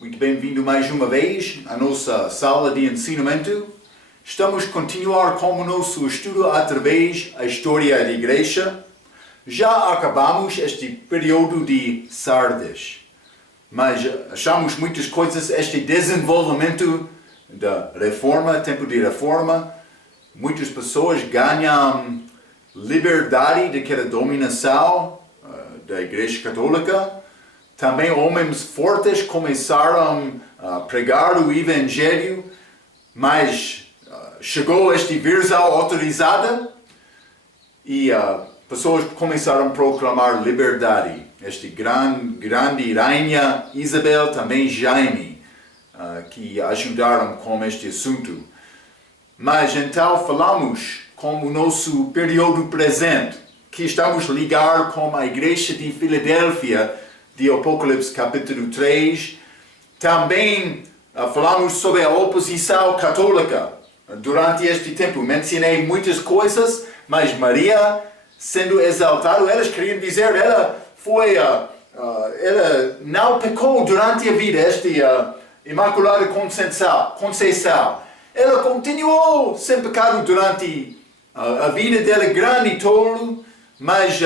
Muito bem-vindo mais uma vez à nossa sala de ensinamento. Estamos a continuar com o nosso estudo através da história da igreja. Já acabamos este período de Sardes, mas achamos muitas coisas, este desenvolvimento da reforma, tempo de reforma. Muitas pessoas ganham liberdade daquela dominação da igreja católica. Também homens fortes começaram a pregar o evangelho, mas chegou esta versão autorizada e pessoas começaram a proclamar liberdade. Esta grande rainha Isabel, também Jaime, que ajudaram com este assunto. Mas então falamos com o nosso período presente, que estamos a ligar com a igreja de Filadélfia, de Apocalipse capítulo 3. Também falamos sobre a oposição católica. Durante este tempo mencionei muitas coisas, mas Maria, sendo exaltada, elas queriam dizer, ela não pecou durante a vida, esta Imaculada Conceição. Ela continuou sem pecado durante a vida dela, grande e tolo, mas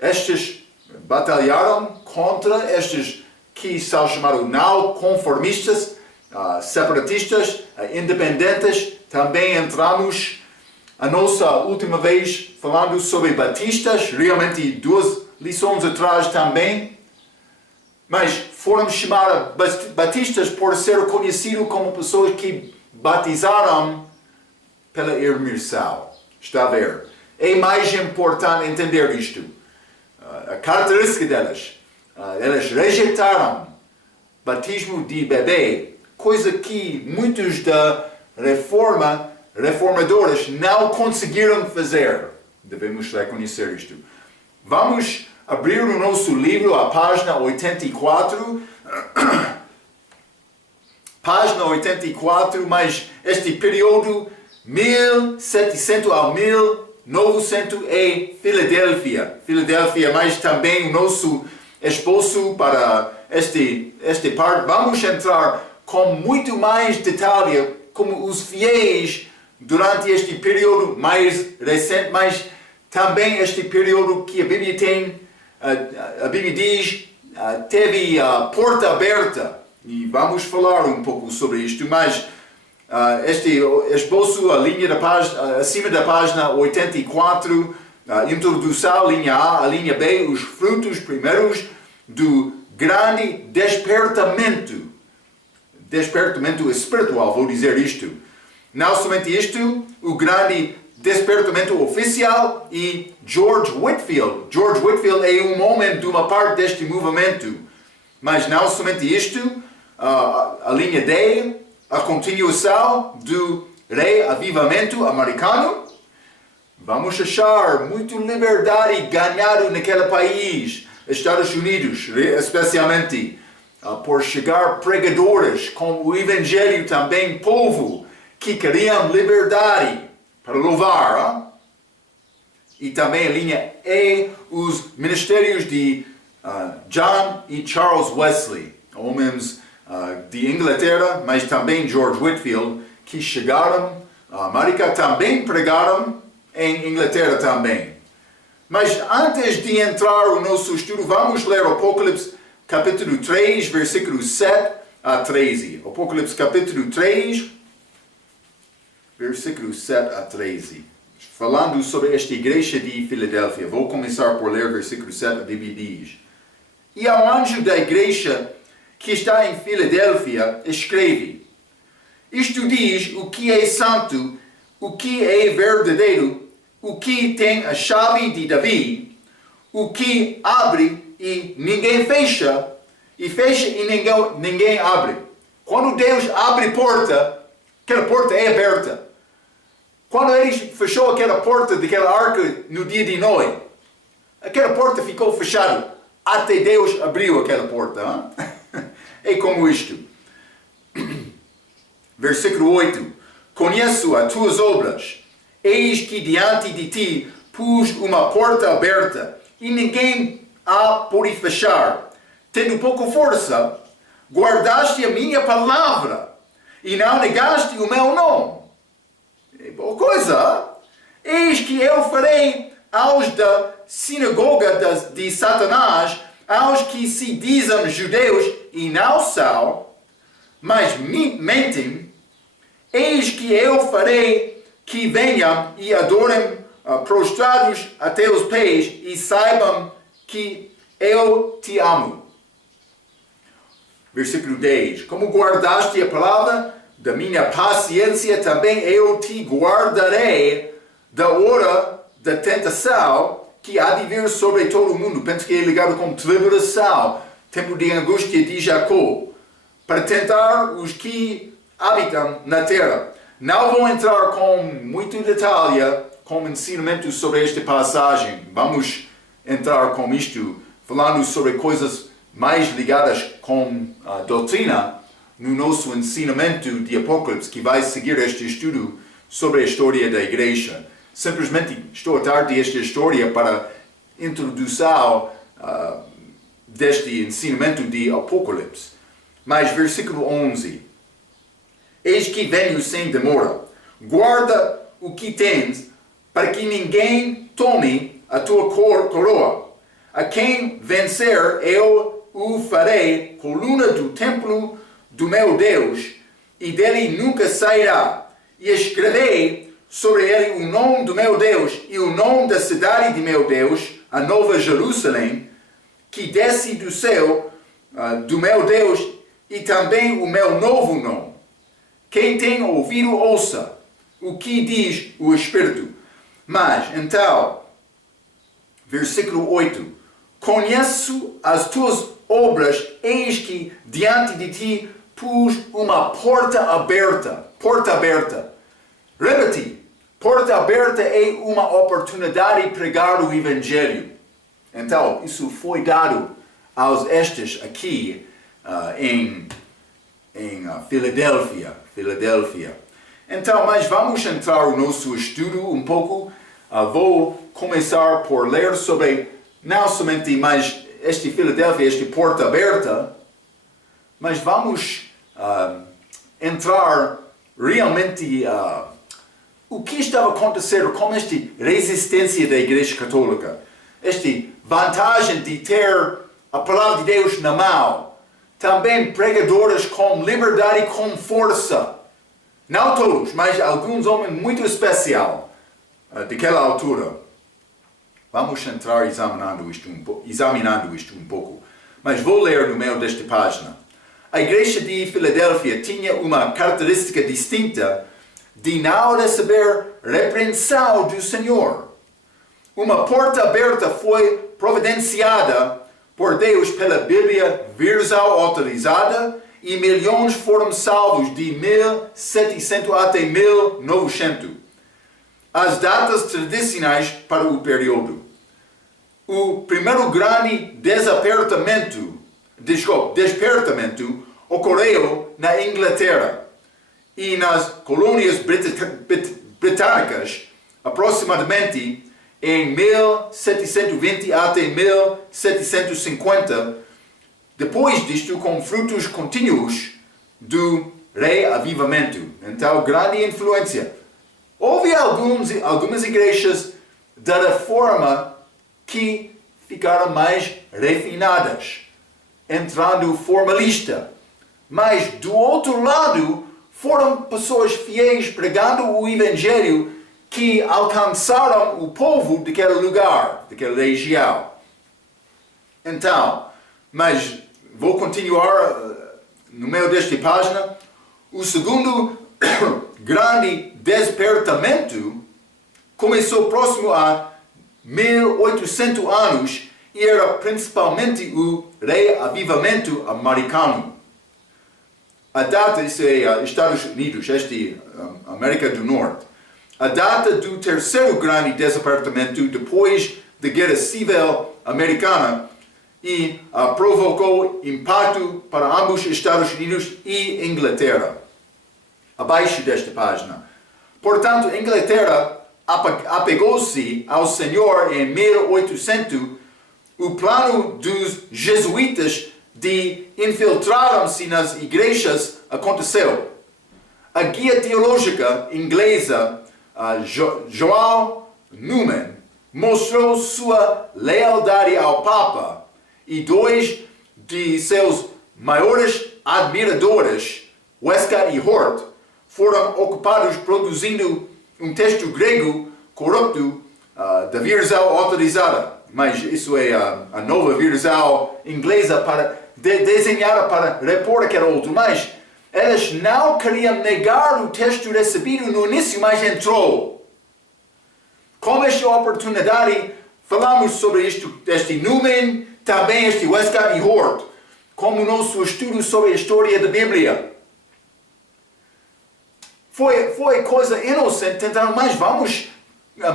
estes batalharam contra estes que são chamados não conformistas, separatistas, independentes. Também entramos a nossa última vez falando sobre batistas, realmente 2 lições atrás também. Mas foram chamados batistas por ser conhecidos como pessoas que batizaram pela imersão. Está a ver? É mais importante entender isto. A característica delas, elas rejeitaram batismo de bebê, coisa que muitos da reformadores não conseguiram fazer. Devemos reconhecer isto. Vamos abrir o nosso livro, a página 84. Página 84, mas este período 1700 a 1900 é Filadélfia, mas também o nosso esposo para este parte. Vamos entrar com muito mais detalhe como os fiéis durante este período mais recente, mas também este período que a Bíblia tem, a Bíblia diz, teve a porta aberta. E vamos falar um pouco sobre isto, mas este esboço, a linha da página, acima da página 84, introdução, linha A, a linha B, os frutos primeiros do grande despertamento espiritual, vou dizer isto. Não somente isto, o grande despertamento oficial e George Whitefield. George Whitefield é um homem de uma parte deste movimento. Mas não somente isto, a linha D, a continuação do reavivamento americano. Vamos achar muita liberdade ganhada naquele país, Estados Unidos, especialmente, por chegar pregadores com o evangelho também, povo que queriam liberdade para louvar. E também a linha E, os ministérios de John e Charles Wesley, homens de Inglaterra, mas também George Whitefield, que chegaram à América, também pregaram em Inglaterra também. Mas antes de entrar no nosso estudo, vamos ler Apocalipse capítulo 3, versículos 7 a 13. Apocalipse capítulo 3, versículos 7 a 13. Falando sobre esta igreja de Filadélfia, vou começar por ler versículo 7, a Bíblia diz: E ao anjo da igreja que está em Filadélfia, escreve: Isto diz o que é santo, o que é verdadeiro, o que tem a chave de Davi, o que abre e ninguém fecha, e fecha e ninguém abre. Quando Deus abre porta, aquela porta é aberta. Quando ele fechou aquela porta daquela arca no dia de Noé, aquela porta ficou fechada até Deus abriu aquela porta. É como isto. Versículo 8. Conheço as tuas obras. Eis que diante de ti pus uma porta aberta e ninguém a pode fechar. Tendo pouca força, guardaste a minha palavra e não negaste o meu nome. É boa coisa. Eis que eu farei aos da sinagoga de Satanás, aos que se dizem judeus e não são, mas mentem, eis que eu farei que venham e adorem prostrados a teus pés e saibam que eu te amo. Versículo 10. Como guardaste a palavra da minha paciência, também eu te guardarei da hora da tentação que há de vir sobre todo o mundo. Penso que é ligado com tribulação, tempo de angústia de Jacó, para tentar os que habitam na terra. Não vou entrar com muito detalhe com ensinamento sobre esta passagem. Vamos entrar com isto, falando sobre coisas mais ligadas com a doutrina no nosso ensinamento de Apocalipse, que vai seguir este estudo sobre a história da igreja. Simplesmente estou a dar esta história para introdução deste ensinamento de Apocalipse. Mas versículo 11. Eis que venho sem demora. Guarda o que tens, para que ninguém tome a tua coroa. A quem vencer, eu o farei coluna do templo do meu Deus, e dele nunca sairá. E escrevei sobre ele o nome do meu Deus e o nome da cidade de meu Deus, a Nova Jerusalém, que desce do céu do meu Deus, e também o meu novo nome. Quem tem ouvido, ouça o que diz o Espírito. Mas, então, versículo 8. Conheço as tuas obras, eis que diante de ti pus uma porta aberta. Porta aberta. Repeti. Porta aberta é uma oportunidade de pregar o Evangelho. Então, isso foi dado aos estes aqui em Filadélfia. Então, mas vamos entrar no nosso estudo um pouco. Vou começar por ler sobre, não somente mais este Filadélfia, este porta aberta, mas vamos entrar realmente o que estava acontecendo com esta resistência da Igreja Católica. Esta vantagem de ter a palavra de Deus na mão. Também pregadores com liberdade e com força. Não todos, mas alguns homens muito especiais daquela altura. Vamos entrar examinando isto um pouco. Mas vou ler no meio desta página. A igreja de Filadélfia tinha uma característica distinta de não receber repreensão do Senhor. Uma porta aberta foi providenciada por Deus pela Bíblia versal autorizada e milhões foram salvos de 1700 até 1900. As datas tradicionais para o período. O primeiro grande despertamento ocorreu na Inglaterra e nas colônias britânicas, aproximadamente em 1720 até 1750, depois disto com frutos contínuos do reavivamento. Então, grande influência. Houve algumas igrejas da Reforma que ficaram mais refinadas, entrando formalista. Mas, do outro lado, foram pessoas fiéis pregando o Evangelho que alcançaram o povo daquele lugar, daquela região. Então, mas vou continuar no meio desta página. O segundo grande despertamento começou próximo a 1800 anos e era principalmente o reavivamento americano. A data, isso é Estados Unidos, América do Norte. A data do terceiro grande despertamento depois da Guerra Civil Americana e provocou impacto para ambos Estados Unidos e Inglaterra. Abaixo desta página. Portanto, Inglaterra apegou-se ao Senhor em 1800. O plano dos jesuítas de infiltrarem-se nas igrejas aconteceu. A guia teológica inglesa Joel Newman mostrou sua lealdade ao Papa e dois de seus maiores admiradores, Westcott e Hort, foram ocupados produzindo um texto grego corrupto da versão autorizada. Mas isso é a nova versão inglesa desenhada para repor aquele outro. Mas eles não queriam negar o texto recebido no início, mas entrou. Com esta oportunidade, falamos sobre este Newman, também este Westcott e Hort, como nosso estudo sobre a história da Bíblia. Foi coisa inocente, tentando, mas vamos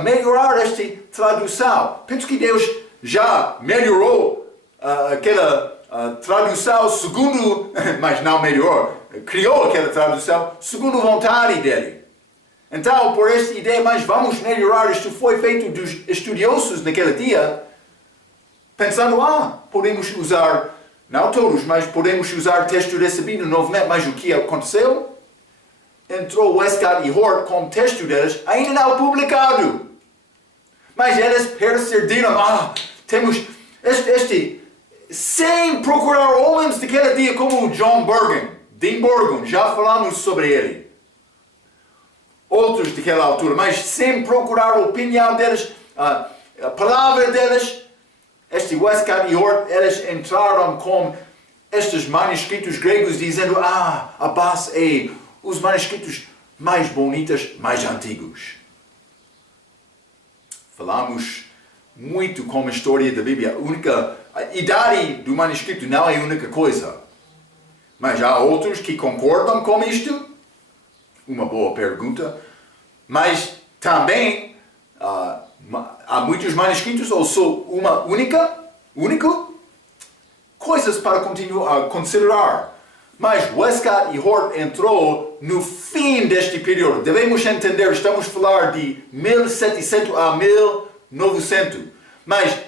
melhorar esta tradução. Penso que Deus já melhorou aquela tradução segundo, mas não melhorou, criou aquela tradução segundo a vontade dele. Então, por esta ideia, mas vamos melhorar, isto foi feito dos estudiosos naquele dia, pensando, podemos usar, não todos, mas podemos usar texto recebido novamente, mas o que aconteceu? Entrou Westcott e Hort com o texto deles ainda não publicado. Mas eles perceberam, temos sem procurar homens daquele dia como John Burgon, Dean Burgon, já falamos sobre ele. Outros daquela altura, mas sem procurar a opinião deles, a palavra deles, este Westcott e Hort, eles entraram com estes manuscritos gregos dizendo, a base é os manuscritos mais bonitos, mais antigos. Falamos muito com a história da Bíblia. A idade do manuscrito não é a única coisa. Mas há outros que concordam com isto. Uma boa pergunta. Mas também há muitos manuscritos ou só uma único? Coisas para continuar a considerar. Mas Westcott e Hort entrou no fim deste período. Devemos entender, estamos a falar de 1700 a 1900. Mas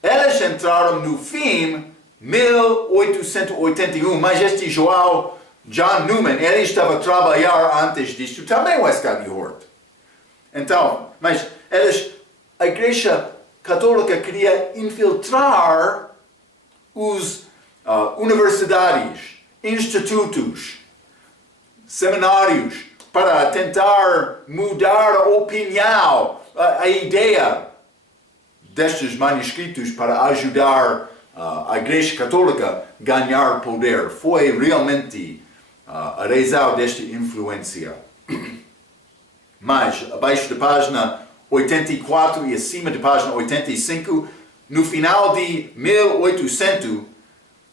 eles entraram no fim 1881. Mas este John Newman, ele estava a trabalhar antes disto, também Westcott e Hort. Então, mas a Igreja Católica queria infiltrar os universidades, institutos, seminários, para tentar mudar a opinião, a ideia destes manuscritos para ajudar a Igreja Católica a ganhar poder. Foi realmente a razão desta influência. Mas, abaixo da página 84 e acima da página 85, no final de 1800,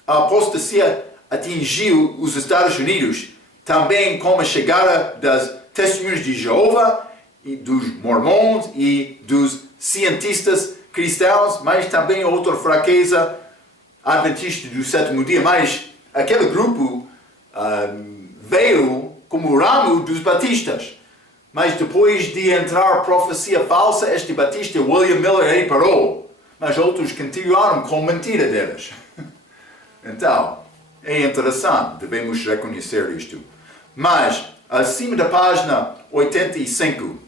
a apostasia atingiu os Estados Unidos, também com a chegada das testemunhas de Jeová, e dos mormons e dos cientistas cristãos, mas também outra fraqueza adventista do sétimo dia. Mas aquele grupo veio como ramo dos batistas. Mas depois de entrar profecia falsa, este batista William Miller reparou, mas outros continuaram com mentira deles. Então, é interessante, devemos reconhecer isto. Mas, acima da página 85,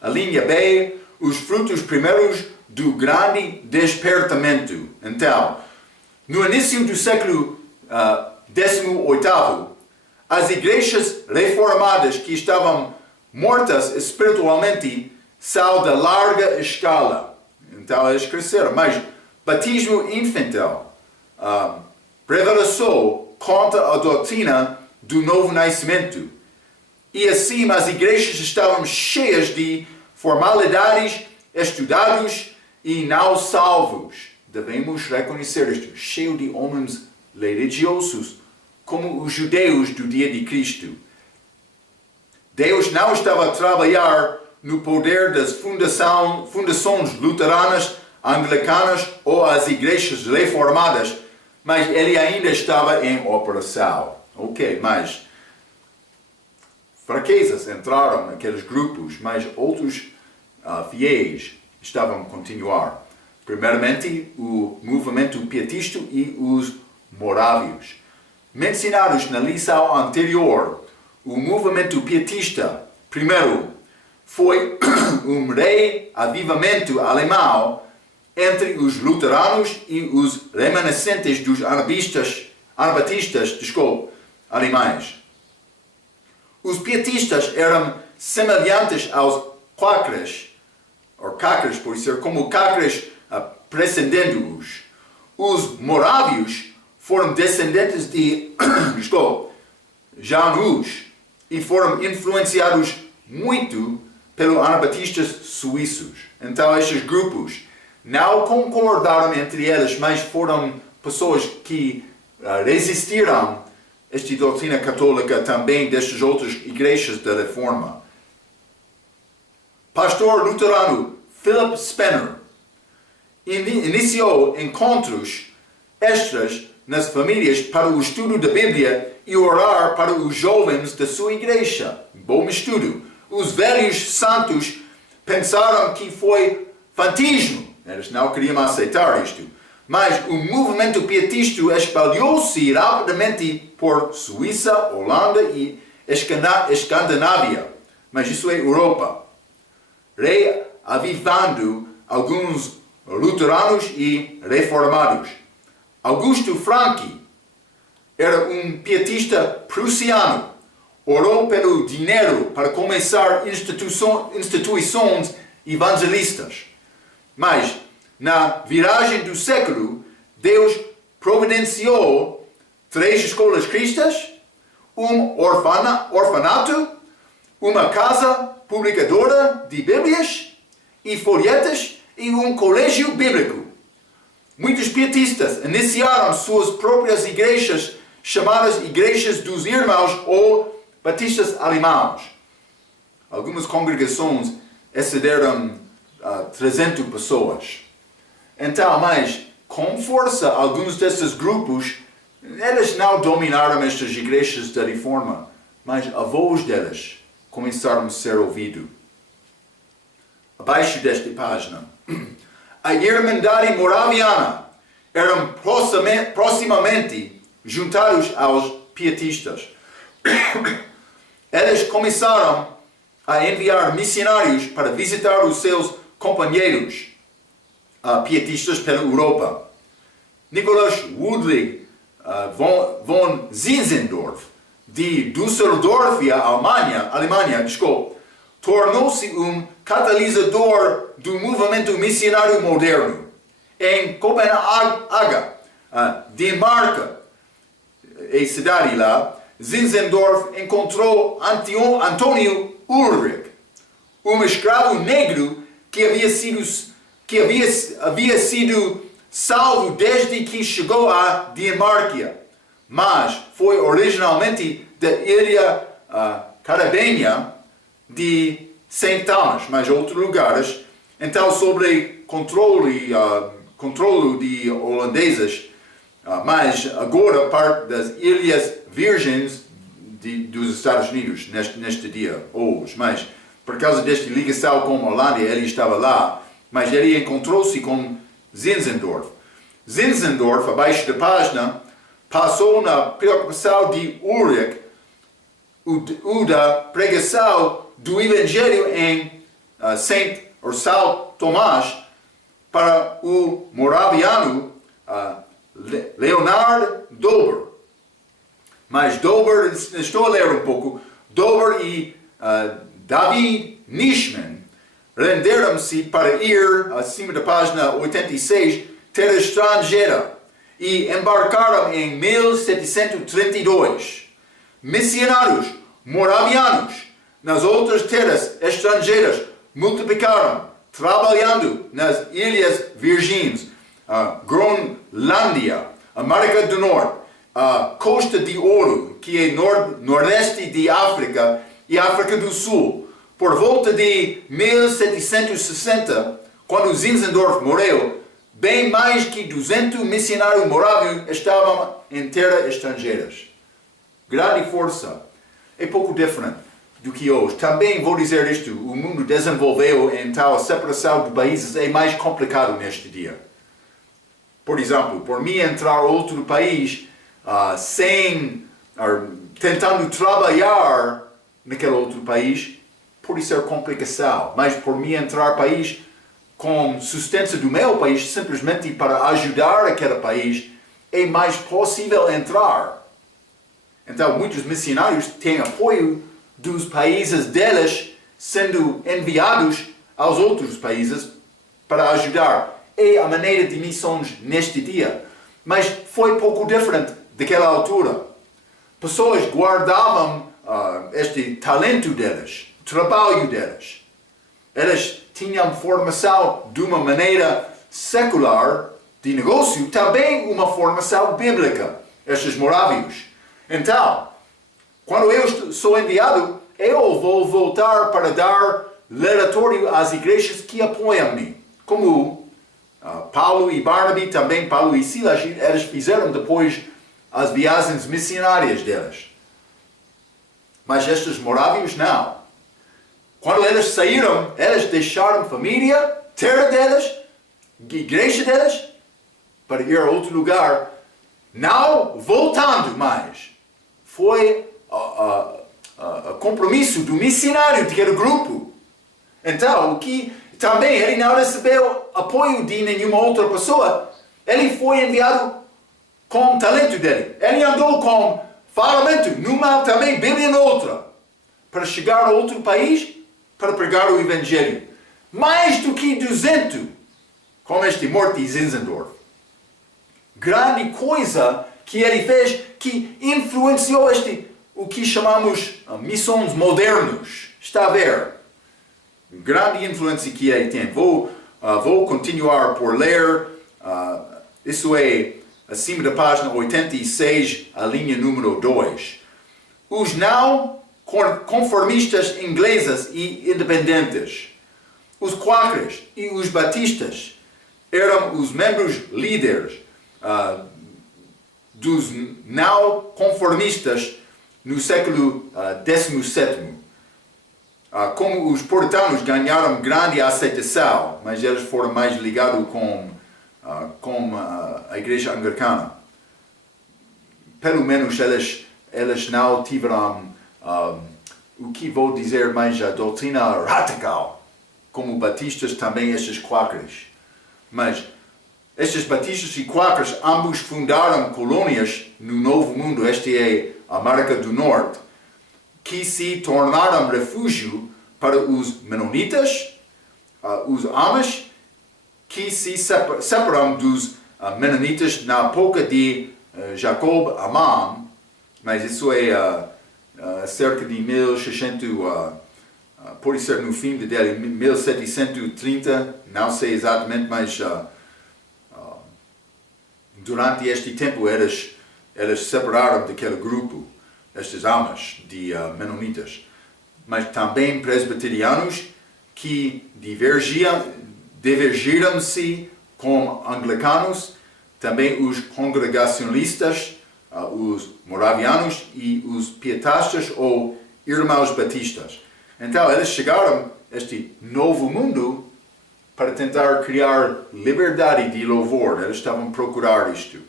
a linha B, os frutos primeiros do grande despertamento. Então, no início do século XVIII, as igrejas reformadas que estavam mortas espiritualmente são de larga escala. Então, eles cresceram. Mas, batismo infantil prevaleceu contra a doutrina do novo nascimento. E assim as igrejas estavam cheias de formalidades, estudados e não salvos. Devemos reconhecer isto. Cheio de homens religiosos, como os judeus do dia de Cristo. Deus não estava a trabalhar no poder das fundações luteranas, anglicanas ou as igrejas reformadas, mas ele ainda estava em operação. Ok, mas fraquezas entraram naqueles grupos, mas outros fiéis estavam a continuar. Primeiramente, o movimento pietista e os morávios. Mencionados na lição anterior, o movimento pietista, primeiro, foi um reavivamento alemão entre os luteranos e os remanescentes dos anabatistas alemães. Os pietistas eram semelhantes aos quakers, por ser como quakers precedendo-os. Os morávios foram descendentes de Jan Hus e foram influenciados muito pelos anabatistas suíços. Então estes grupos não concordaram entre eles, mas foram pessoas que resistiram esta doutrina católica também destas outras igrejas da Reforma. Pastor luterano Philip Spener iniciou encontros extras nas famílias para o estudo da Bíblia e orar para os jovens da sua igreja. Bom estudo. Os velhos santos pensaram que foi fantasma. Eles não queriam aceitar isto. Mas o movimento pietista espalhou-se rapidamente por Suíça, Holanda e Escandinávia. Mas isso é Europa. Reavivando alguns luteranos e reformados. Augusto Franchi era um pietista prussiano. Orou pelo dinheiro para começar instituições evangelistas. Mas, na viragem do século, Deus providenciou 3 escolas cristas, um orfanato, uma casa publicadora de Bíblias e folhetos e um colégio bíblico. Muitos pietistas iniciaram suas próprias igrejas, chamadas Igrejas dos Irmãos ou Batistas Alemãos. Algumas congregações excederam 300 pessoas. Então, mas com força, alguns desses grupos, eles não dominaram estas igrejas da Reforma, mas a voz deles começaram a ser ouvida. Abaixo desta página, a Irmandade Moraviana eram proximamente juntados aos pietistas. Eles começaram a enviar missionários para visitar os seus companheiros pietistas pela Europa. Nicholas Ludwig von Zinzendorf, de Düsseldorf, Alemanha, tornou-se um catalisador do movimento missionário moderno. Em Copenhaga, Dinamarca, a cidade lá, Zinzendorf encontrou Antônio Ulrich, um escravo negro que havia sido salvo desde que chegou à Dinamarca, mas foi originalmente da ilha caribenha de St. Thomas, mas outros lugares. Então, sobre controle de holandeses, mas agora parte das Ilhas Virgens dos Estados Unidos, neste dia, hoje. Mas, por causa desta ligação com a Holanda, ele estava lá, mas ele encontrou-se com Zinzendorf. Zinzendorf, abaixo da página, passou na preocupação de Ulrich o da pregação do Evangelho em São Tomás para o moraviano Leonard Dober. Mas Dober, estou a ler um pouco, Dober e David Nishman renderam-se para ir, acima da página 86, terra estrangeira e embarcaram em 1732. Missionários moravianos nas outras terras estrangeiras multiplicaram, trabalhando nas Ilhas Virgens, Groenlândia, América do Norte, a Costa de Ouro, que é nordeste de África e África do Sul. Por volta de 1760, quando Zinzendorf morreu, bem mais que 200 missionários morávios estavam em terras estrangeiras. Grande força. É pouco diferente. do que hoje. Também vou dizer isto, o mundo desenvolveu, então a separação de países é mais complicado neste dia. Por exemplo, por mim entrar outro país tentando trabalhar naquele outro país, pode ser complicação. Mas por mim entrar país com sustância do meu país, simplesmente para ajudar aquele país, é mais possível entrar. Então, muitos missionários têm apoio dos países deles sendo enviados aos outros países para ajudar. É a maneira de missões neste dia. Mas foi pouco diferente daquela altura. Pessoas guardavam este talento deles, trabalho deles. Eles tinham formação de uma maneira secular de negócio, também uma formação bíblica, estes morávios. Então, quando eu sou enviado, eu vou voltar para dar relatório às igrejas que apoiam-me. Como Paulo e Barnaby, também Paulo e Silas, eles fizeram depois as viagens missionárias deles. Mas estes morávios não. Quando eles saíram, eles deixaram família, terra deles, igreja deles, para ir a outro lugar, não voltando mais. Foi compromisso do missionário daquele grupo. Então, o que também ele não recebeu apoio de nenhuma outra pessoa, ele foi enviado com o talento dele. Ele andou com falamento numa também, Bíblia noutra, para chegar a outro país, para pregar o Evangelho. Mais do que 200, como este Morty Zinzendorf. Grande coisa que ele fez, que influenciou o que chamamos missões modernos. Está a ver? Grande influência que ele tem. Vou continuar por ler. Isso é acima da página 86, a linha número 2. Os não conformistas ingleses e independentes, os Quakers e os Batistas eram os membros líderes dos não conformistas no século XVII. Como os puritanos ganharam grande aceitação, mas eles foram mais ligados com a igreja anglicana. Pelo menos eles não tiveram o que vou dizer mais a doutrina radical, como batistas também estes quakers. Mas estes batistas e quakers ambos fundaram colônias no Novo Mundo, este é a América do Norte, que se tornaram refúgio para os menonitas, os Amish, que se separaram dos menonitas na época de Jacob Amman, mas isso é cerca de 1600, pode ser no fim dele, 1730, não sei exatamente, mas durante este tempo eles separaram daquele grupo, estes Amish de menonitas, mas também presbiterianos que divergiram-se com anglicanos, também os congregacionalistas, os moravianos e os pietistas ou irmãos batistas. Então eles chegaram a este novo mundo para tentar criar liberdade de louvor. Eles estavam a procurar isto.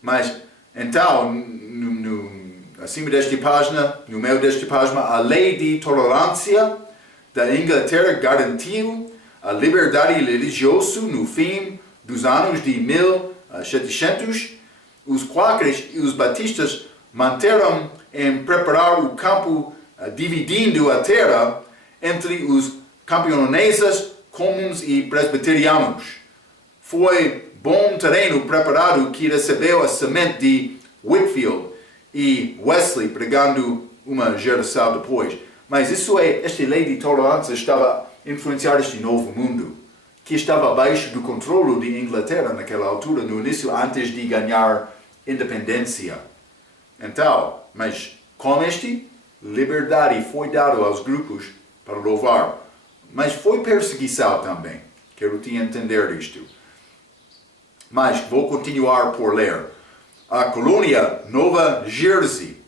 Mas então, acima desta página, no meio desta página, a lei de tolerância da Inglaterra garantiu a liberdade religiosa no fim dos anos de 1700. Os Quakers e os Batistas manteram em preparar o campo, dividindo a terra entre os camponeses comuns e presbiterianos. Foi bom terreno preparado que recebeu a semente de Whitefield e Wesley pregando uma geração depois. Mas esta lei de tolerância estava a influenciar este novo mundo, que estava abaixo do controle de Inglaterra naquela altura, no início, antes de ganhar independência. Então, mas com liberdade foi dada aos grupos para louvar. Mas foi perseguição também. Quero te entender isto. Mas vou continuar por ler. A colônia Nova Jersey,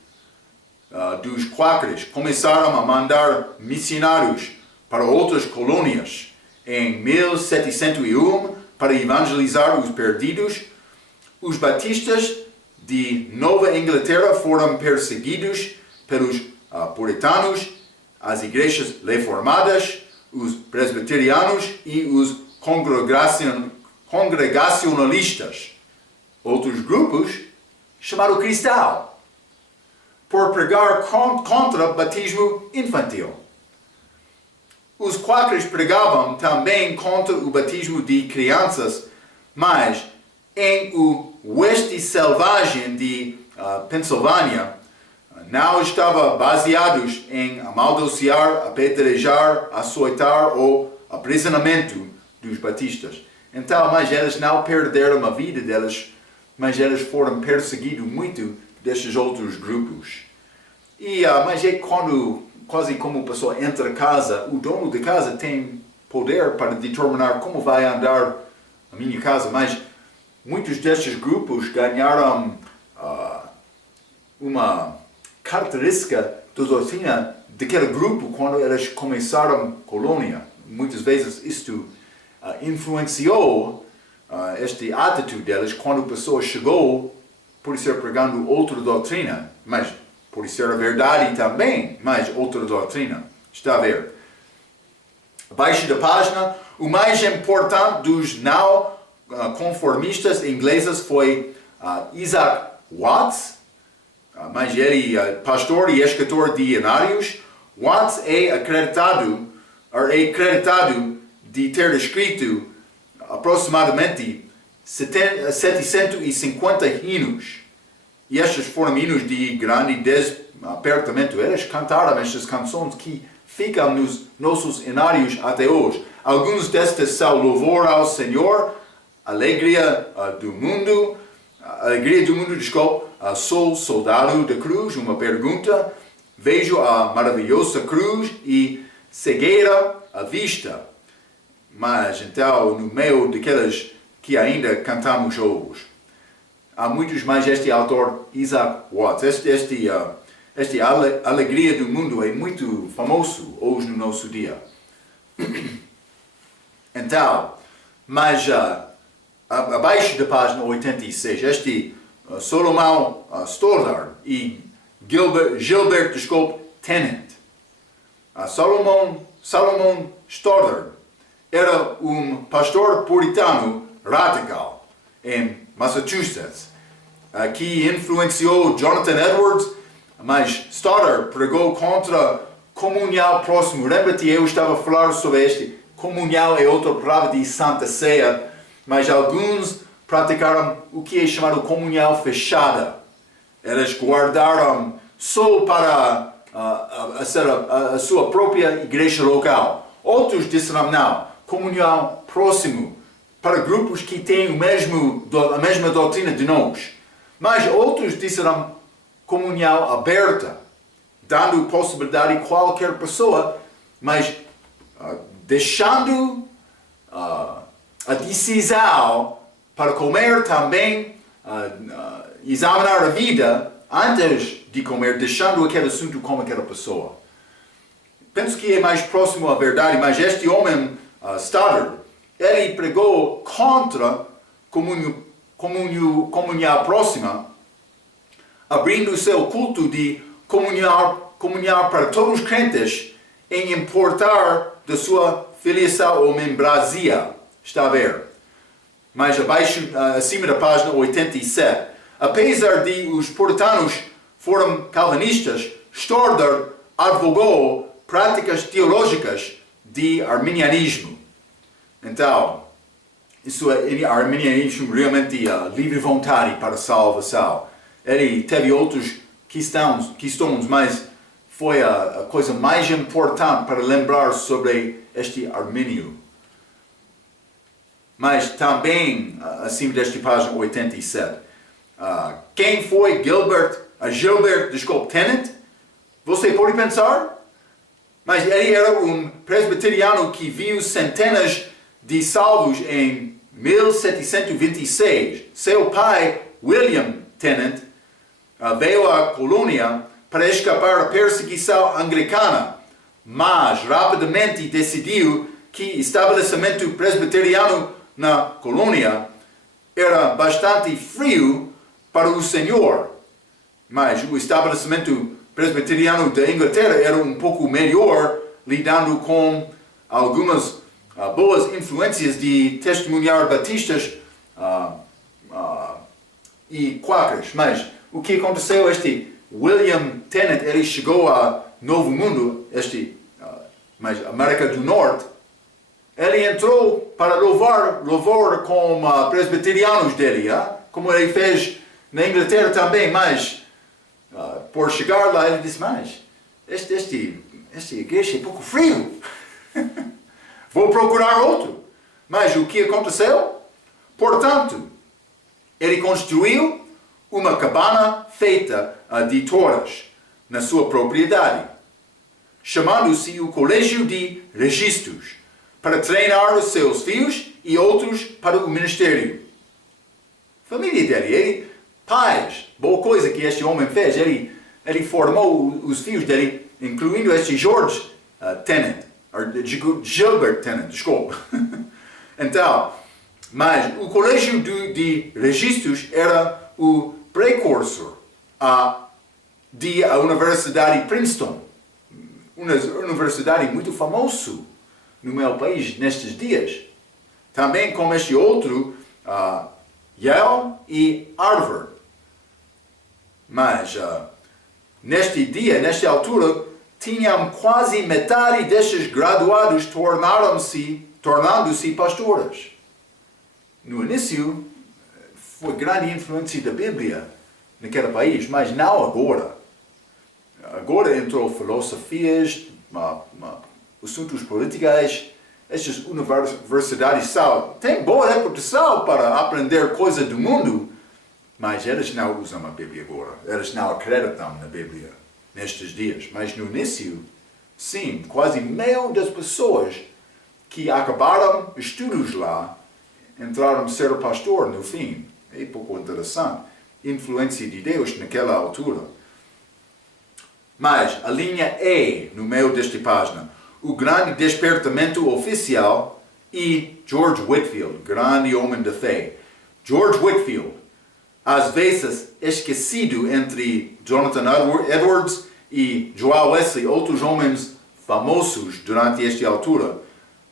dos Quakers começaram a mandar missionários para outras colônias em 1701 para evangelizar os perdidos, os batistas de Nova Inglaterra foram perseguidos pelos puritanos, as igrejas reformadas, os presbiterianos e os congregacionalistas. Outros grupos chamaram cristão, por pregar contra batismo infantil. Os Quakers pregavam também contra o batismo de crianças, mas em o oeste selvagem de Pensilvânia, não estava baseados em amaldiçoar, apedrejar, açoitar ou aprisionamento dos batistas. Então, mas eles não perderam a vida deles, mas eles foram perseguidos muito destes outros grupos. Mas é quando, quase como a pessoa entra em casa, o dono da casa tem poder para determinar como vai andar a minha casa, mas muitos destes grupos ganharam uma característica da doutrina daquele grupo quando eles começaram a colônia. Muitas vezes isto influenciou esta atitude deles quando a pessoa chegou por ser pregando outra doutrina, mas por ser a verdade também, mas outra doutrina. Está a ver? Abaixo da página, o mais importante dos não conformistas ingleses foi Isaac Watts, mas ele é pastor e escritor de Anários. Watts é acreditado de ter escrito aproximadamente 750 hinos. E estes foram hinos de grande despertamento. Eles cantaram estas canções que ficam nos nossos anários até hoje. Alguns destes são louvor ao Senhor, alegria do mundo, desculpe, sou soldado da cruz, uma pergunta, vejo a maravilhosa cruz e cegueira à vista. Mas então, no meio daquelas que ainda cantamos hoje, há muitos mais. Este autor, Isaac Watts, esta alegria do mundo é muito famoso hoje no nosso dia. Então, mas abaixo da página 86, este Solomon Stoddard e Gilbert Tennant. Solomon Stoddard era um pastor puritano radical em Massachusetts, que influenciou Jonathan Edwards, mas Stoddard pregou contra comunhão próximo. Lembra-te, eu estava a falar sobre este. Comunhão é outra palavra de Santa Ceia, mas alguns praticaram o que é chamado comunhão fechada. Eles guardaram só para a sua própria igreja local. Outros disseram não, comunhão próximo, para grupos que têm a mesma doutrina de nós. Mas outros disseram comunhão aberta, dando possibilidade a qualquer pessoa, mas deixando a decisão para comer também, examinar a vida antes de comer, deixando aquele assunto com aquela pessoa. Penso que é mais próximo à verdade, mas este homem, Stoddard, ele pregou contra comunhão próxima, abrindo o seu culto de comunhão para todos os crentes, em importar da sua filiação ou membresia. Está a ver? Mas acima da página 87, apesar de os puritanos foram calvinistas, Stoddard advogou práticas teológicas de arminianismo. Então, isso é arminianismo realmente livre vontade para a salvação. Ele teve outros questões, mas foi a coisa mais importante para lembrar sobre este Armínio. Mas também, acima desta página 87, quem foi Gilbert Tennant? Você pode pensar? Mas ele era um presbiteriano que viu centenas de salvos em 1726. Seu pai, William Tennant, veio à colônia para escapar da perseguição anglicana, mas rapidamente decidiu que estabelecimento presbiteriano na colônia era bastante frio para o Senhor. Mas o estabelecimento presbiteriano da Inglaterra era um pouco melhor, lidando com algumas boas influências de testemunhar batistas e quakers. Mas o que aconteceu, William Tennant, ele chegou a Novo Mundo, mas América do Norte, ele entrou para louvar com presbiterianos dele, como ele fez na Inglaterra também, mas por chegar lá ele disse, mas esta igreja é pouco frio, vou procurar outro. Mas o que aconteceu? Portanto, ele construiu uma cabana feita de toras na sua propriedade, chamando-se o Colégio de Registros, para treinar os seus filhos e outros para o ministério. Família dele, pais, boa coisa que este homem fez, ele formou os filhos dele, incluindo George Tennant, Gilbert Tennant, desculpa. Então, mas o Colégio de Registros era o precursor da Universidade Princeton, uma universidade muito famosa no meu país nestes dias. Também como este outro, Yale e Harvard. Mas nesta altura, tinham quase metade destes graduados tornando-se pastores. No início, foi grande influência da Bíblia naquele país, mas não agora. Agora entrou filosofias, assuntos políticos. Estas universidades têm boa reputação para aprender coisas do mundo, mas eles não usam a Bíblia agora. Eles não acreditam na Bíblia nestes dias. Mas no início, sim, quase meio das pessoas que acabaram estudos lá entraram a ser pastor no fim. É pouco interessante. Influência de Deus naquela altura. Mas a linha E no meio desta página, o grande despertamento oficial e George Whitefield, grande homem de fé. George Whitefield, às vezes esquecido entre Jonathan Edwards e Joel Wesley, outros homens famosos durante esta altura,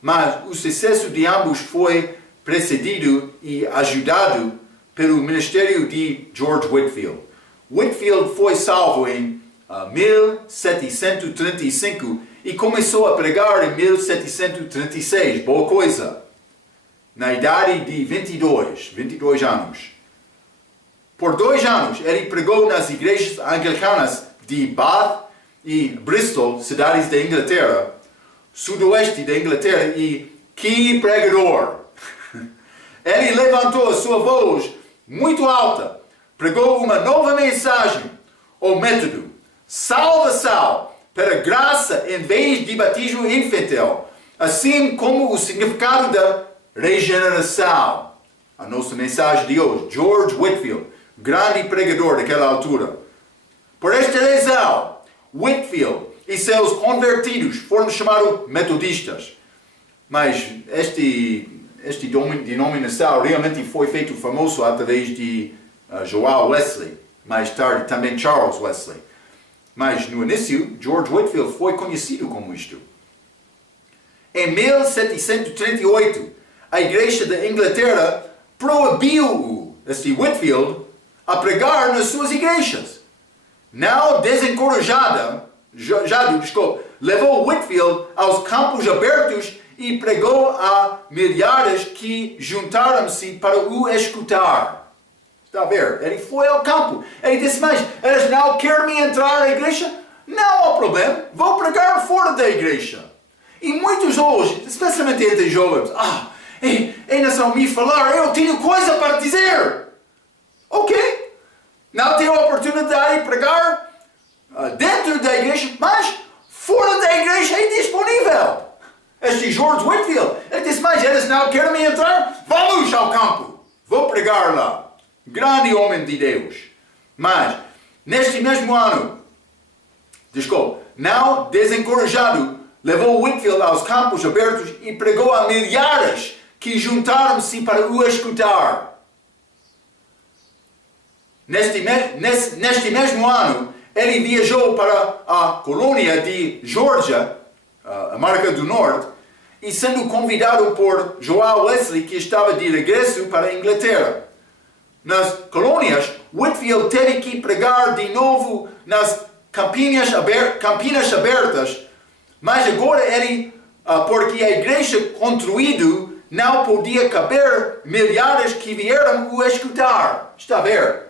mas o sucesso de ambos foi precedido e ajudado pelo ministério de George Whitefield. Whitefield foi salvo em 1735 e começou a pregar em 1736, boa coisa, na idade de 22 anos. Por 2 anos, ele pregou nas igrejas anglicanas de Bath e Bristol, cidades da Inglaterra, sudoeste da Inglaterra, e que pregador! Ele levantou a sua voz muito alta, pregou uma nova mensagem, o método, salvação, para graça em vez de batismo infantil, assim como o significado da regeneração. A nossa mensagem de hoje, George Whitefield, grande pregador daquela altura. Por esta razão, Whitefield e seus convertidos foram chamados metodistas. Mas este denominação realmente foi feito famoso através de Joel Wesley, mais tarde também Charles Wesley. Mas no início, George Whitefield foi conhecido como isto. Em 1738, a Igreja da Inglaterra proibiu Whitefield a pregar nas suas igrejas. Não desencorajado, levou Whitefield aos campos abertos e pregou a milhares que juntaram-se para o escutar. Está a ver? Ele foi ao campo. Ele disse, mas eles não querem entrar na igreja? Não há problema. Vou pregar fora da igreja. E muitos hoje, especialmente entre jovens, ainda só me falar, eu tenho coisa para dizer. Ok. Não tenho oportunidade de pregar dentro da igreja, mas fora da igreja é disponível. Este George Whitefield, ele disse, mas eles não querem entrar? Vamos ao campo. Vou pregar lá. Grande homem de Deus. Mas, neste mesmo ano, Não desencorajado, levou Whitefield aos campos abertos e pregou a milhares que juntaram-se para o escutar. Neste mesmo ano, ele viajou para a colônia de Geórgia, América do Norte, e sendo convidado por Joel Wesley, que estava de regresso para a Inglaterra. Nas colônias, Whitefield teve que pregar de novo nas campinas abertas, mas agora porque a igreja construída não podia caber milhares que vieram o escutar. Está a ver?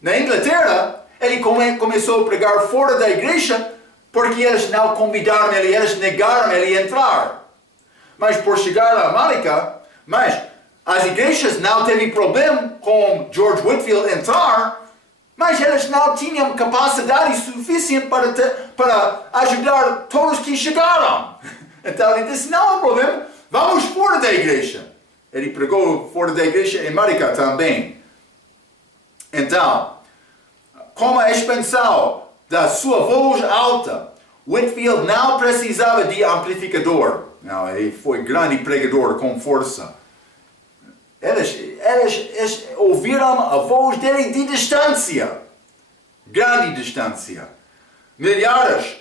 Na Inglaterra, ele começou a pregar fora da igreja porque eles não convidaram ele, eles negaram ele entrar. Mas por chegar à América, as igrejas não teve problema com George Whitefield entrar, mas eles não tinham capacidade suficiente para ajudar todos que chegaram. Então ele disse, não há problema, vamos fora da igreja. Ele pregou fora da igreja em América também. Então, com a expansão da sua voz alta, Whitefield não precisava de amplificador. Não, ele foi grande pregador com força. Eles ouviram a voz dele de distância. Grande distância. Milhares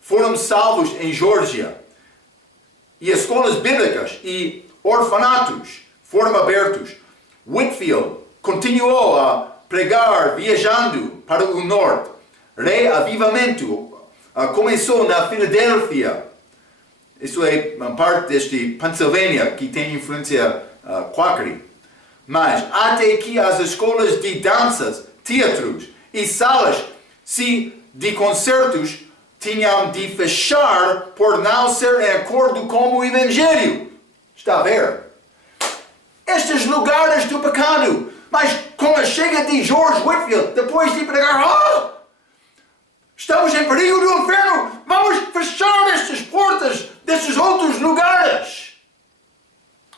foram salvos em Geórgia. E escolas bíblicas e orfanatos foram abertos. Whitefield continuou a pregar viajando para o norte. Reavivamento começou na Filadélfia. Isso é uma parte deste Pensilvânia que tem influência Quaker. Mas até que as escolas de danças, teatros e salas de concertos tinham de fechar por não ser em acordo com o Evangelho. Está a ver? Estes lugares do pecado. Mas com a chegada de George Whitefield, depois de pregar, estamos em perigo do inferno, vamos fechar estas portas destes outros lugares.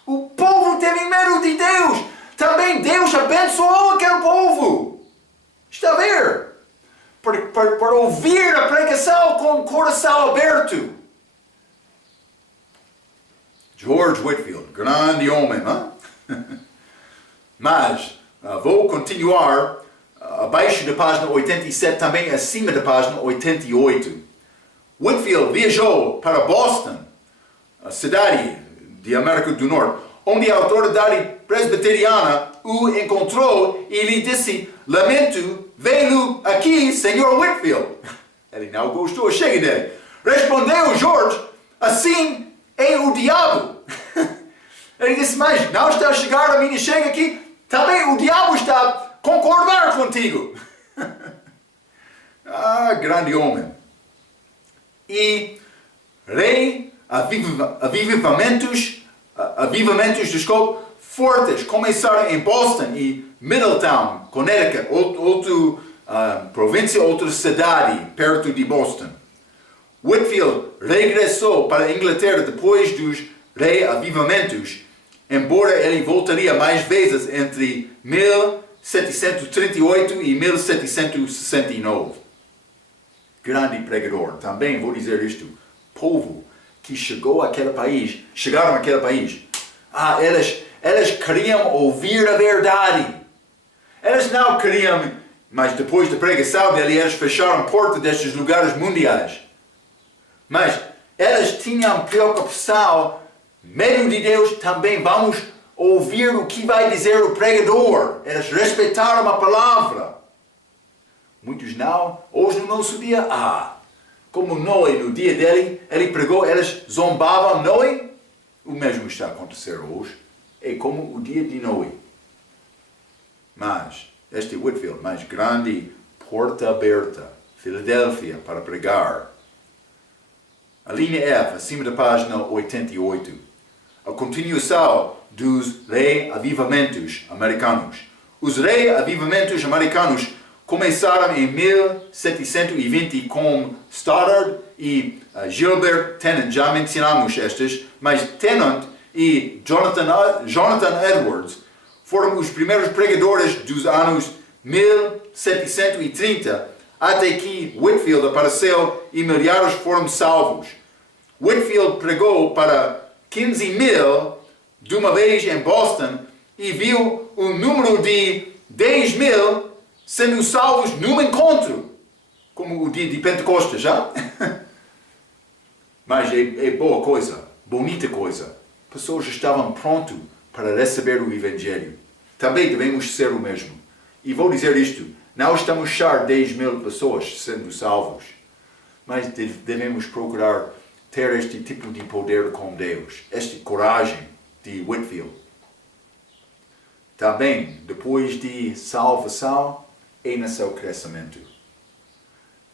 O povo teve medo de Deus. Também Deus abençoou aquele povo. Está a ver? Para ouvir a pregação com o coração aberto. George Whitefield, grande homem, não? Mas vou continuar abaixo da página 87, também acima da página 88. Whitefield viajou para Boston, a cidade de América do Norte, onde a autoridade presbiteriana o encontrou e lhe disse, lamento vê-lo aqui, Sr. Whitefield. Ele não gostou, chega dele. Respondeu George, assim é o diabo. Ele disse, mas não está a chegar a minha chega aqui, também o diabo está a concordar contigo. Grande homem. E avivamentos fortes começaram em Boston e Middletown, Connecticut, outra província, outra cidade perto de Boston. Whitefield regressou para a Inglaterra depois dos reavivamentos, embora ele voltaria mais vezes entre 1738 e 1769. Grande pregador. Também vou dizer isto. Povo que chegaram àquele país. Eles queriam ouvir a verdade. Eles não queriam, mas depois da pregação dele, eles fecharam a porta destes lugares mundiais. Mas eles tinham preocupação, medo de Deus, também vamos ouvir o que vai dizer o pregador. Eles respeitaram a palavra. Muitos não. Hoje no nosso dia, como Noé, no dia dele, ele pregou, eles zombavam Noé. O mesmo está a acontecer hoje. É como o dia de Noé. Mas, este Whitefield, mais grande, porta aberta, Filadélfia, para pregar. A linha F, acima da página 88. A continuação dos reavivamentos americanos. Os reavivamentos americanos começaram em 1720 com Stoddard e Gilbert Tennant. Já mencionamos estes, mas Tennant e Jonathan Edwards foram os primeiros pregadores dos anos 1730 até que Whitefield apareceu e milhares foram salvos. Whitefield pregou para 15 mil de uma vez em Boston e viu um número de 10 mil sendo salvos num encontro, como o dia de Pentecostes, já? Mas é boa coisa, bonita coisa. Pessoas estavam prontas para receber o Evangelho. Também devemos ser o mesmo. E vou dizer isto, não estamos a achar 10 mil pessoas sendo salvos, mas devemos procurar ter este tipo de poder com Deus, esta coragem de Whitefield. Também, depois de salvação, é no seu crescimento.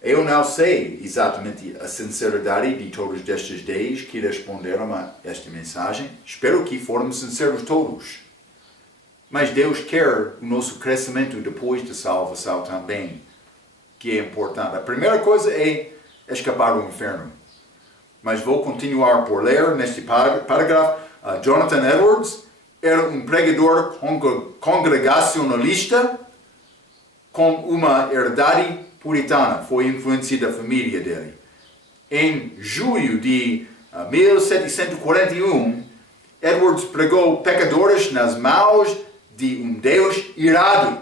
Eu não sei exatamente a sinceridade de todos destes 10 que responderam a esta mensagem. Espero que foram sinceros todos. Mas Deus quer o nosso crescimento depois da salvação também, que é importante. A primeira coisa é escapar do inferno. Mas vou continuar por ler neste parágrafo. Jonathan Edwards era um pregador congregacionalista com uma herdade puritana. Foi influência da família dele. Em julho de 1741, Edwards pregou pecadores nas mãos de um Deus irado.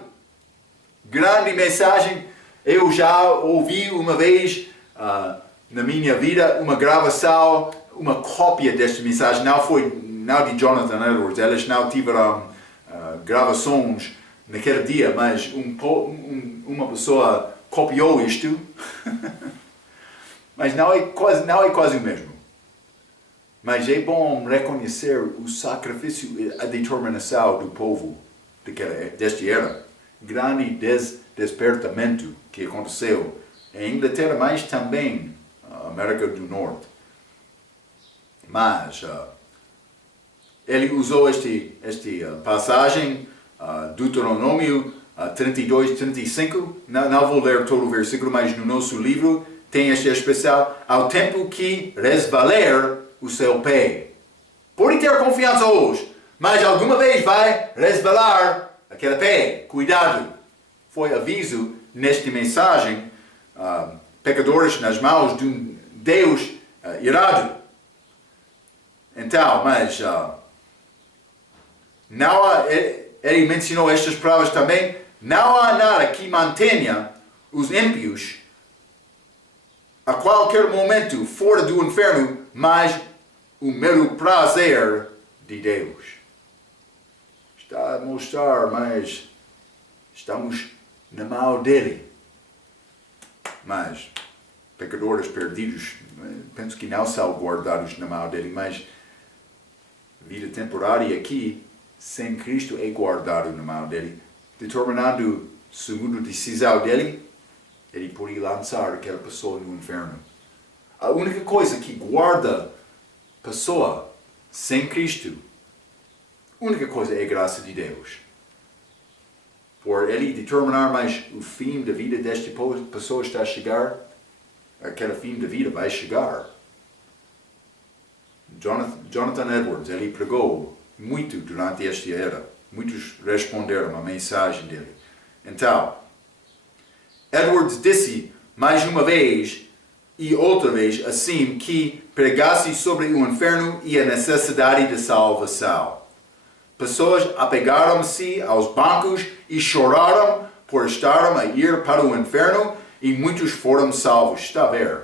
Grande mensagem. Eu já ouvi uma vez na minha vida uma gravação, uma cópia desta mensagem. Não de Jonathan Edwards. Eles não tiveram gravações naquele dia, mas uma pessoa copiou isto. Mas não é quase o mesmo. Mas é bom reconhecer o sacrifício e a determinação do povo desta era. Grande despertamento que aconteceu em Inglaterra, mas também na América do Norte. Mas ele usou esta passagem, Deuteronômio 32, 35. Não vou ler todo o versículo, mas no nosso livro tem este especial. Ao tempo que resvaler o seu pé. Pode ter confiança hoje, mas alguma vez vai resvalar aquele pé. Cuidado. Foi aviso nesta mensagem, pecadores nas mãos de um Deus irado. Então, mas não há, ele mencionou estas palavras também. Não há nada que mantenha os ímpios a qualquer momento fora do inferno, mas o mero prazer de Deus. Está a mostrar, mas estamos na mão dele. Mas pecadores perdidos, penso que não são guardados na mão dele, mas vida temporária aqui, sem Cristo, é guardado na mão dele, determinando, segundo a decisão dele, ele pode lançar aquela pessoa no inferno. A única coisa que guarda a pessoa sem Cristo, a única coisa é a graça de Deus. Por ele determinar, mas o fim da vida desta pessoa está a chegar, aquele fim da vida vai chegar. Jonathan Edwards, ele pregou muito durante esta era. Muitos responderam à mensagem dele. Então, Edwards disse mais uma vez e outra vez assim que pregasse sobre o inferno e a necessidade de salvação. Pessoas apegaram-se aos bancos e choraram por estarem a ir para o inferno e muitos foram salvos. Está a ver?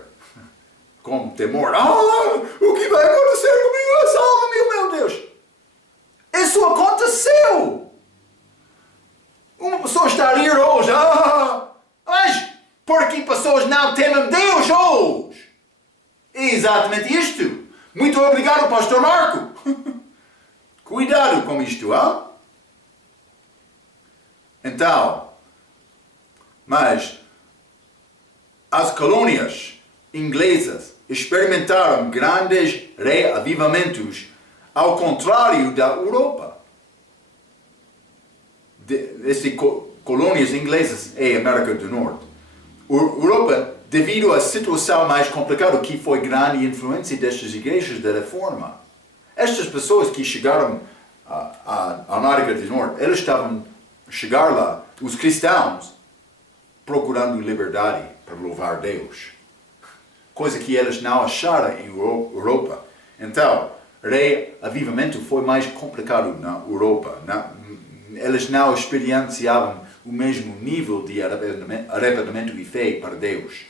Com temor. O que vai acontecer comigo? Salva-me, meu Deus! Isso aconteceu! Uma pessoa está a ir hoje. Mas porque pessoas não temem Deus hoje? É exatamente isto. Muito obrigado, Pastor Marco. Cuidado com isto, Então, mas as colônias inglesas experimentaram grandes reavivamentos, ao contrário da Europa. Essas colônias inglesas é América do Norte. Europa, devido à situação mais complicada, que foi grande influência destas igrejas da Reforma. Estas pessoas que chegaram à América do Norte, eles estavam a chegar lá, os cristãos, procurando liberdade para louvar Deus. Coisa que eles não acharam em Europa. Então, reavivamento foi mais complicado na Europa. Eles não experienciavam o mesmo nível de arrependimento e fé para Deus.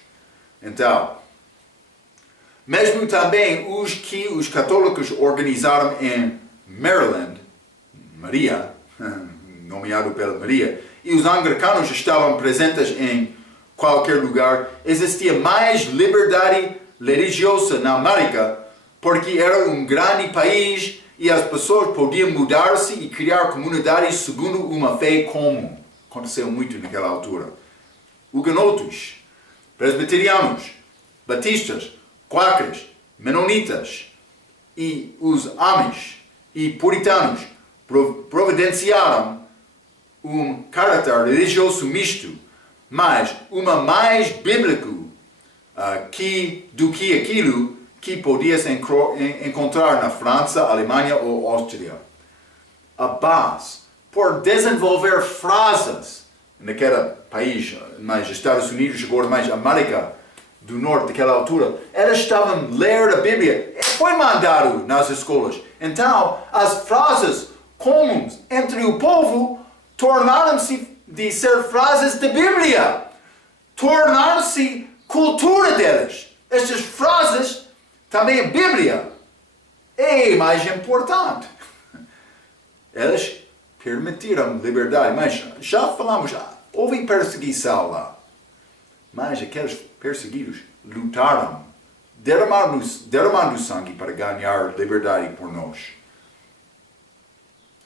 Então, mesmo também os que os católicos organizaram em Maryland, Maria, nomeado pela Maria, e os anglicanos estavam presentes em qualquer lugar, existia mais liberdade religiosa na América, porque era um grande país e as pessoas podiam mudar-se e criar comunidades segundo uma fé comum. Aconteceu muito naquela altura. Hugonotes, presbiterianos, batistas, quakers, menonitas e os Amish e puritanos providenciaram um caráter religioso misto, mas uma mais bíblico do que aquilo que podias encontrar na França, Alemanha ou Áustria. A base por desenvolver frases naquele país, mais Estados Unidos, agora mais América do Norte, naquela altura, eles estavam a ler a Bíblia. Foi mandado nas escolas. Então, as frases comuns entre o povo tornaram-se de ser frases da Bíblia. Tornaram-se cultura deles. Estas frases, também a Bíblia, é mais importante. Eles permitiram liberdade, mas já falamos, houve perseguição lá. Mas aqueles perseguidos lutaram, derramando sangue para ganhar liberdade por nós.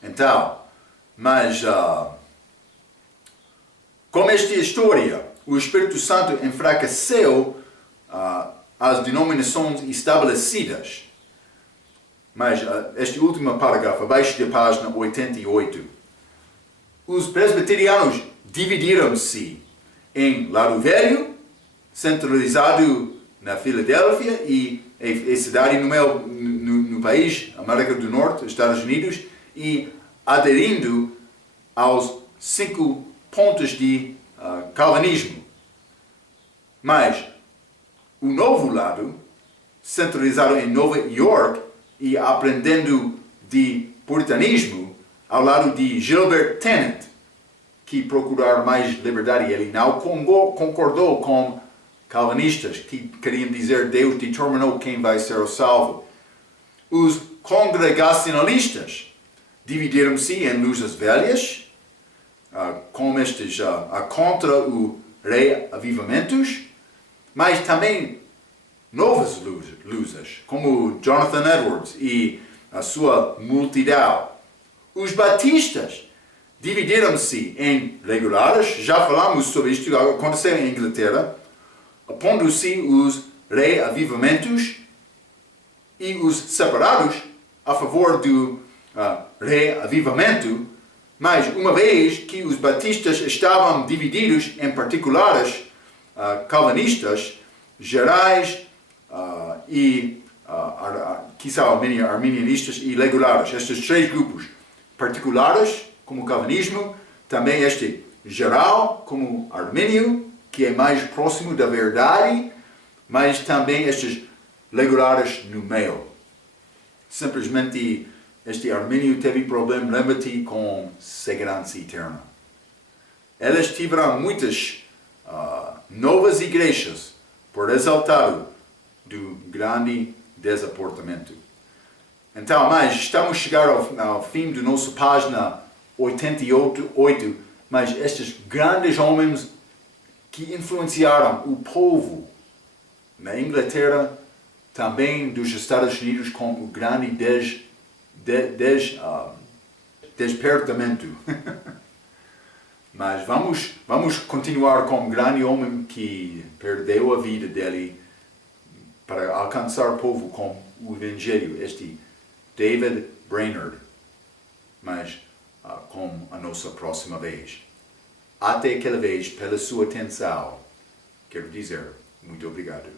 Então, mas com esta história, o Espírito Santo enfraqueceu as denominações estabelecidas. Mas este último parágrafo, abaixo da página 88. Os presbiterianos dividiram-se em Lado Velho, centralizado na Filadélfia e a cidade no país, América do Norte, Estados Unidos, e aderindo aos 5 pontos de calvinismo. Mas o novo lado, centralizado em Nova York e aprendendo de puritanismo, ao lado de Gilbert Tennant, que procurar mais liberdade. Ele não concordou com calvinistas que queriam dizer Deus determinou quem vai ser o salvo. Os congregacionalistas dividiram-se em luzes velhas, como estes contra o reavivamentos, mas também novas luzes, como Jonathan Edwards e a sua multidão. Os batistas dividiram-se em regulares, já falamos sobre isto, aconteceu em Inglaterra, opondo-se os reavivamentos e os separados a favor do reavivamento, mas uma vez que os batistas estavam divididos em particulares calvinistas, gerais e quizá arminianistas e regulares, estes 3 grupos, particulares como calvinismo, também este geral como armínio, que é mais próximo da verdade, mas também estes regulares no meio. Simplesmente este armínio teve problema, lembra-te, com segurança eterna. Eles tiveram muitas novas igrejas por resultado do grande desapontamento. Então, mas estamos a chegar ao fim da nossa página 88, mas estes grandes homens que influenciaram o povo na Inglaterra, também dos Estados Unidos, com o grande despertamento. Mas vamos continuar com o grande homem que perdeu a vida dele para alcançar o povo com o Evangelho, este David Brainerd, mas com a nossa próxima vez. Até aquela vez, pela sua atenção, quero dizer muito obrigado.